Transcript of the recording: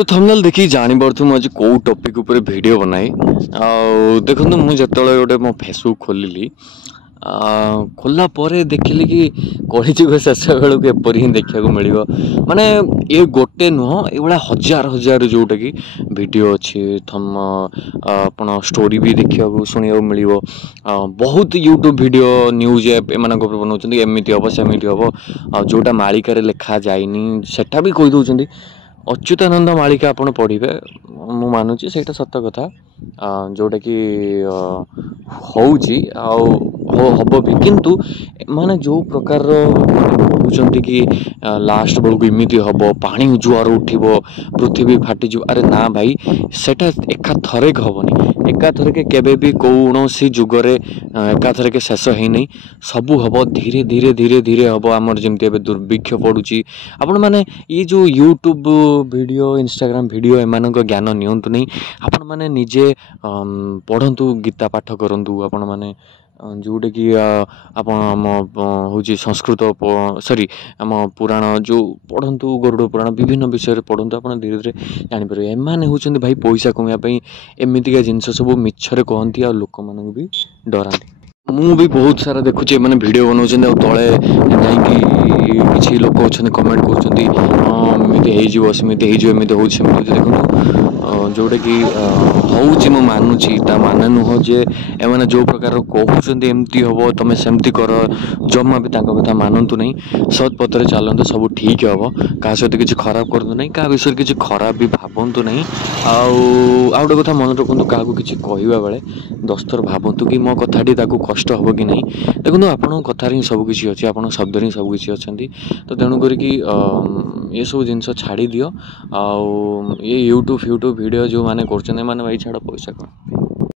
तो थंबनेल देखि जानी पड़थु आज कौ टॉपिक ऊपर वीडियो बनाई देखो मुझे जिते गोटे मो फेसबुक खोलिली खोलला परे देखिली कि कलिजुग शेष बेलू एपर ही देखा मिल माने ये गोटे नुह ये हजार हजार जोटा कि वीडियो अच्छी आप स्टोरी भी देखा शुणा मिल बहुत यूट्यूब वीडियो न्यूज एप एम बनाऊँ एमती हम सेमती हम जोटा मालिकार लिखा जाए सेटा भी कहीदे अच्युतानंद मालिका आपण पढ़े मु मानुची सेटा सत कथा जोटा कि हम भी किंतु माने जो प्रकार कहते कि लास्ट बेलू इमिति हम पानी जुआर उठिब पृथ्वी फाटिज अरे ना भाई सेटा एका थरे हेनी एका थरके केबे भी कौन सी जुगरे एका थरके शेष है नहीं सबू हम धीरे धीरे धीरे धीरे हम आमर जमी दुर्भिक्ष पड़ुची आपण मैंने ये जो यूट्यूब वीडियो इंस्टाग्राम वीडियो एमान ज्ञान नियंतु नहीं आपण मैंने निजे पढ़ंतु गीता पाठ करंतु आपण मैंने जोटा कि हूँ संस्कृत सॉरी आम पुराण जो पढ़ंतु गरुड़ पुराण विभिन्न विषय पढ़ंतु आप धीरे धीरे जापर एमाने होचंदी भाई पैसा कमाई एमतीका जिनस सब मिछरे कहती आ लोक मानू भी डराती मु भी बहुत सारा देखुचे मैंने वीडियो बनाऊँ तले जाकि लोक अच्छा कमेंट कर सेमती देखो जोटा कि हूँ मानुची माने नुह जे एम जो प्रकार कहते एमती हम तुम सेमती कर जमा भी कथा मानतु नहीं सत पथरे चलते सब ठीक हम क्या सहित किसी खराब करूँ नहीं क्या विषय किसी खराब भी भावतु नहीं आउ गोटे कथा मन रखु क्या किसी कहवा बेले 10 थर भावतु कि मो कथाटी कष्ट हम कि नहीं देखो आपण कथार ही सबकि अच्छी आप शब्द ही सबकि अच्छा तो तेणुक ये सब जिन छाड़ी दियो ये यूट्यूब वीडियो जो मैंने कर भाई छाड़ पैसा कौन।